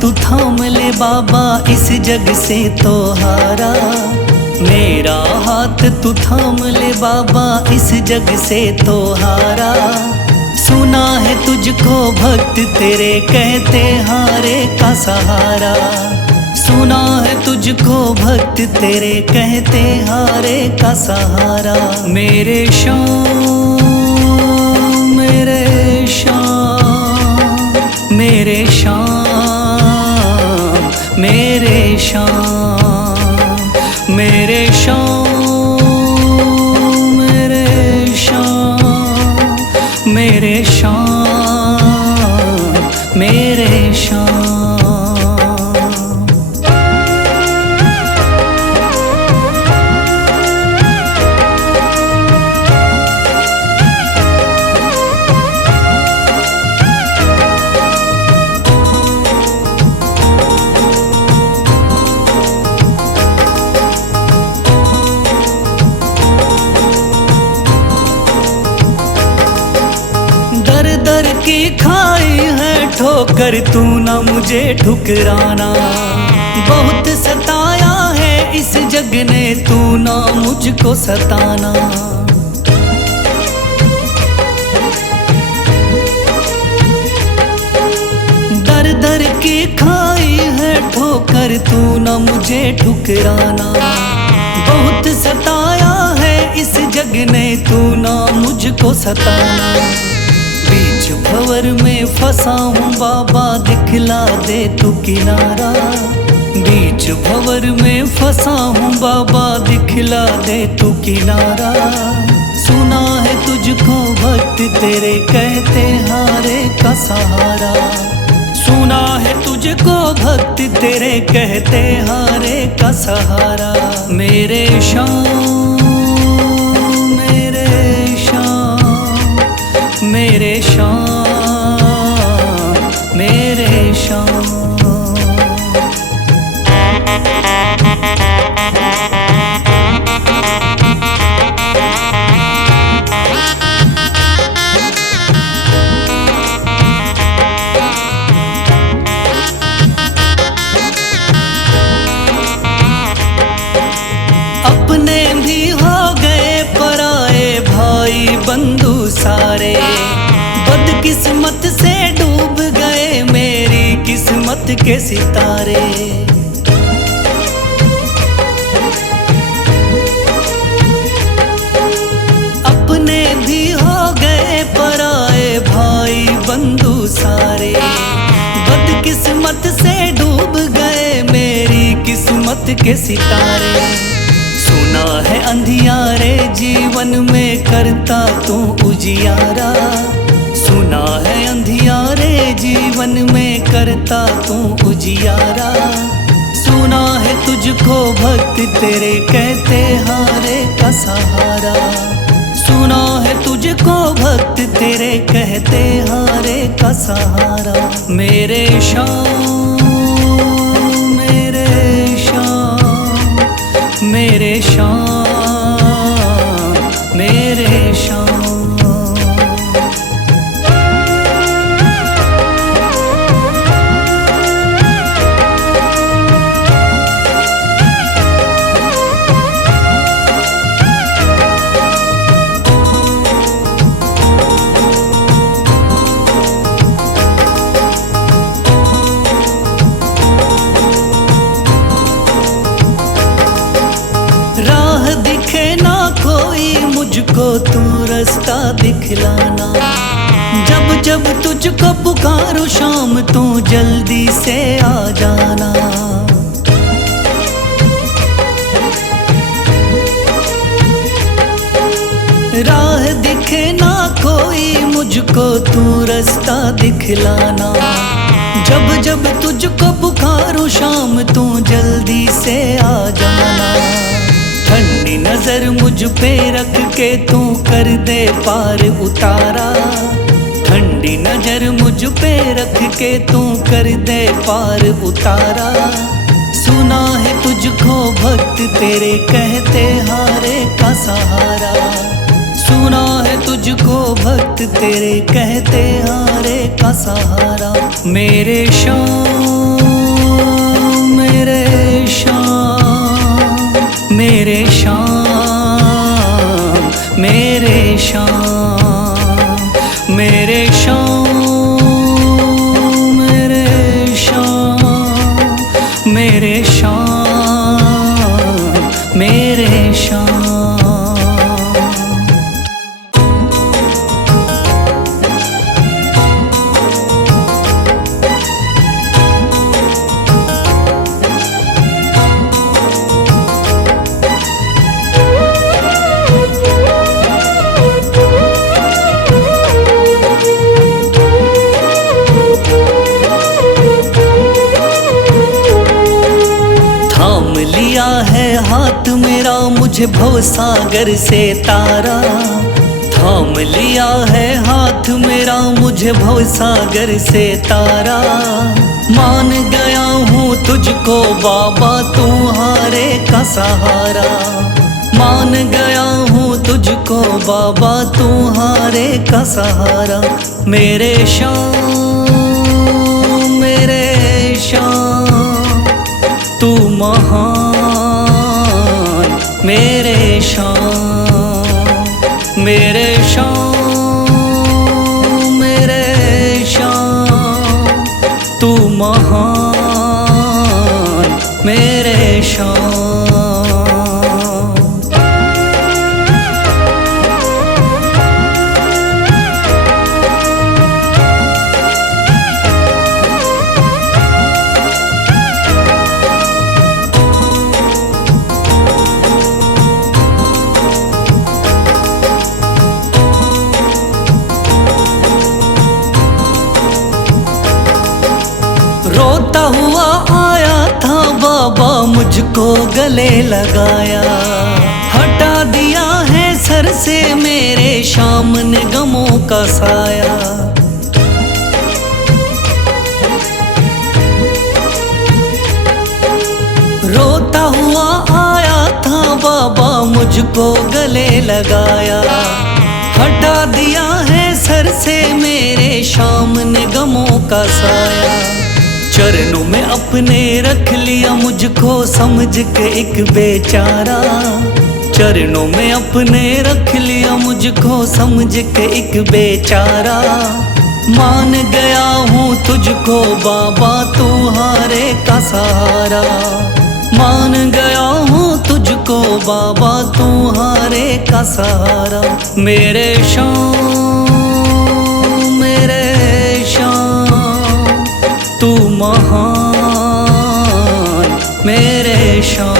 तू थाम ले बाबा, इस जग से तो हारा। मेरा हाथ तू थाम ले बाबा, इस जग से तो हारा। सुना है तुझको भक्त तेरे कहते हारे का सहारा। सुना है तुझको भक्त तेरे कहते हारे का सहारा। मेरे श्याम मेरे श्याम मेरे श्याम मेरे श्याम मेरे श्याम मेरे श्याम मेरे श्याम मेरे श्याम। दर की खाई है ठोकर, तू ना मुझे ठुकराना। बहुत सताया है इस जग ने, तू ना मुझको सताना। दर दर की खाई है ठोकर, तू ना मुझे ठुकराना। बहुत सताया है इस जग ने, तू ना मुझको सताना। बीच भंवर में फंसा हूँ बाबा, दिखला दे तू किनारा। बीच भंवर में फंसा हूँ बाबा, दिखला दे तू किनारा। सुना है तुझको भक्त तेरे कहते हारे का सहारा। सुना है तुझको भक्त तेरे कहते हारे का सहारा। मेरे श्याम मेरे श्याम मेरे श्याम मेरे श्याम। अपने भी हो गए पराए भाई बंधु सारे। बदकिस्मत से डूब गए मेरी किस्मत के सितारे। अपने भी हो गए पराए भाई बंधु सारे। बदकिस्मत से डूब गए मेरी किस्मत के सितारे। सुना है अंधियारे जीवन में करता तू उजियारा। सुना है अंधियारे जीवन में करता तू उजियारा। सुना है तुझको भक्त तेरे कहते हारे का सहारा। सुना है तुझको भक्त तेरे कहते हारे का सहारा। मेरे श्याम मेरे श्याम मेरे श्याम मेरे श्याम। मुझको तू रास्ता दिखलाना। जब जब तुझको पुकारूं शाम, तू जल्दी से आ जाना। राह दिखे ना कोई मुझको तू रास्ता दिखलाना। जब जब तुझको पुकारूं शाम, तू जल्दी से आ जाना। ठंडी नजर मुझ पे रख के तू कर दे पार उतारा। ठंडी नजर मुझ पे रख के तू कर दे पार उतारा। सुना है तुझको भक्त तेरे कहते हारे का सहारा। सुना है तुझको भक्त तेरे कहते हारे का सहारा। मेरे श्याम शाम मेरे शाम मेरे शाम मेरे शाम मेरे शाम मेरे शाम मेरे शाम। थाम लिया है हाथ मेरा मुझे भवसागर से तारा, थाम लिया है हाथ मेरा मुझे भवसागर से तारा। मान गया हूँ तुझको बाबा तुम्हारे का सहारा, मान गया हूँ तुझको बाबा तुम्हारे का सहारा। मेरे शाम मेरे शाम तू महान, मेरे शाम मेरे शाम मेरे शाम तू महान, मेरे शाम। रोता हुआ आया था बाबा मुझको गले लगाया, हटा दिया है सर से मेरे शाम ने गमों का साया। रोता हुआ आया था बाबा मुझको गले लगाया, हटा दिया है सर से मेरे शाम ने गमों का साया। चरणों में अपने रख लिया मुझको समझ के एक बेचारा, चरणों में अपने रख लिया मुझको समझ के एक बेचारा। मान गया हूँ तुझको बाबा तुम्हारे का सहारा, मान गया हूँ तुझको बाबा तुम्हारे का सहारा। मेरे शाम मेरे शाम तू महान, मेरे शाम।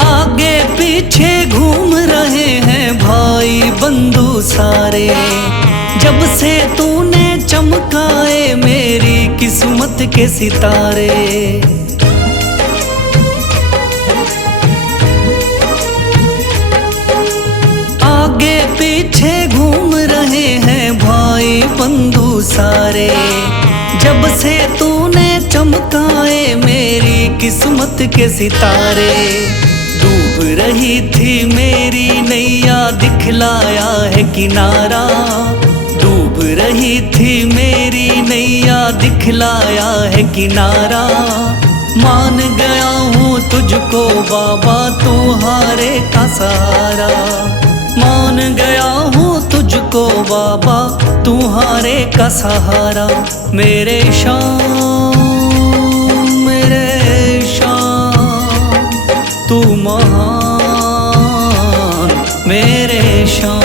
आगे पीछे घूम रहे हैं भाई बंधु सारे, जब से तूने चमकाए मेरी किस्मत के सितारे। आगे पीछे घूम रहे हैं भाई बंधु सारे, जब से तूने चमकाए मेरी किस्मत के सितारे। डूब रही थी मेरी नैया दिखलाया है किनारा, डूब रही थी मेरी नैया दिखलाया है किनारा। मान गया हूँ तुझको बाबा तुम्हारे का सहारा, मान गया हूँ तुझको बाबा तुम्हारे का सहारा। मेरे शाम मेरे शाम तू महान, मेरे शाम।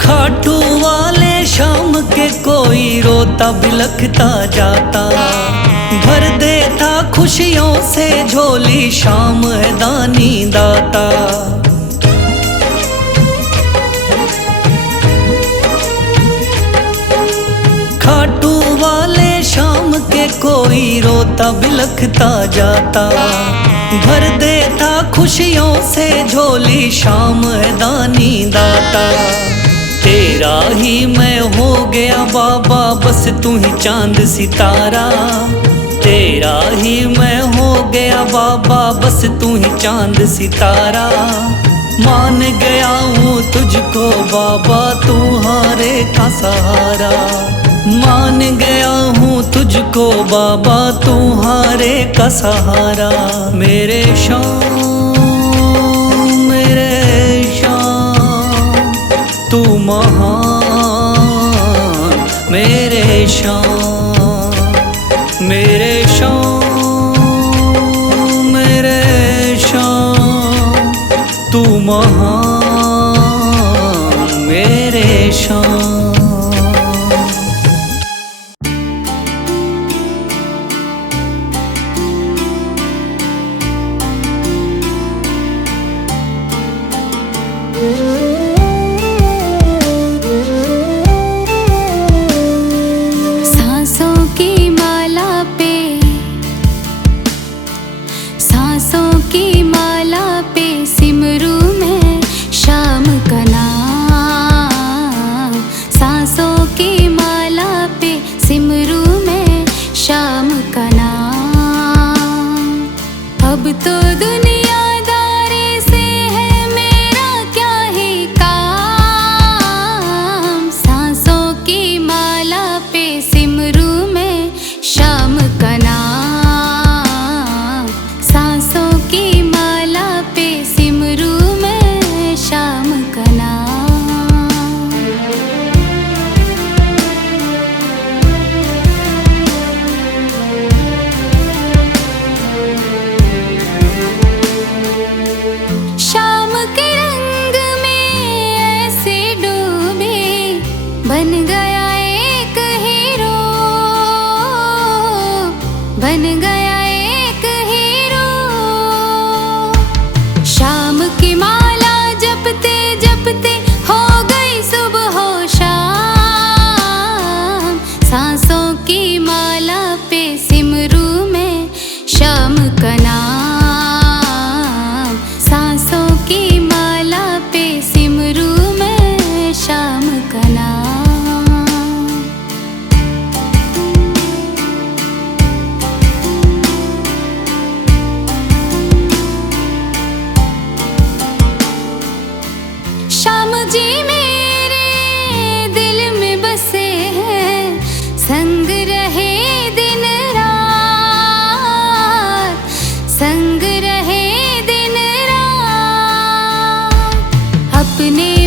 खाटू वाले शाम के कोई रोता बिलखता जाता, भर देता खुशियों से झोली, शाम है दानी दाता। खाटू वाले शाम के कोई रोता बिलखता जाता। भर देता खुशियों से झोली, शाम है दानी दाता। तेरा ही मैं हो गया बाबा, बस तू ही चांद सितारा। तेरा ही मैं हो गया बाबा, बस तू ही चांद सितारा। मान गया हूँ तुझको बाबा, तू हारे का सहारा। मान गया हूँ तुझको बाबा, तू हारे का सहारा। मेरे शाम, मेरे शाम, तू महान। मेरे शाम, मेरे शाम, मेरे शाम, तू महान। मेरे शाम। सांसों की माला पे, सांसों की माला पे सिमरू मैं शाम का नाम। सांसों की माला पे सिमरू मैं शाम का नाम। अब तो दुनियादारी से है मेरा क्या ही काम। सांसों की माला पे सिमरू मैं शाम का नाम। सांसों की माला पे सिमरू मैं शाम का नाम। शाम के रंग में ऐसे डूबे, बन गया एक हीरो। बन गया एक हीरो। शाम की माला जपते जपते हो गई सुबह हो शाम। सांसों की माला पे सिमरू मैं शाम का नाम। सांसों की माला पे सिमरू मैं शाम का नाम। श्याम जी मेरे दिल में बसे हैं, संग रहे दिन रात। संग रहे दिन रात। अपने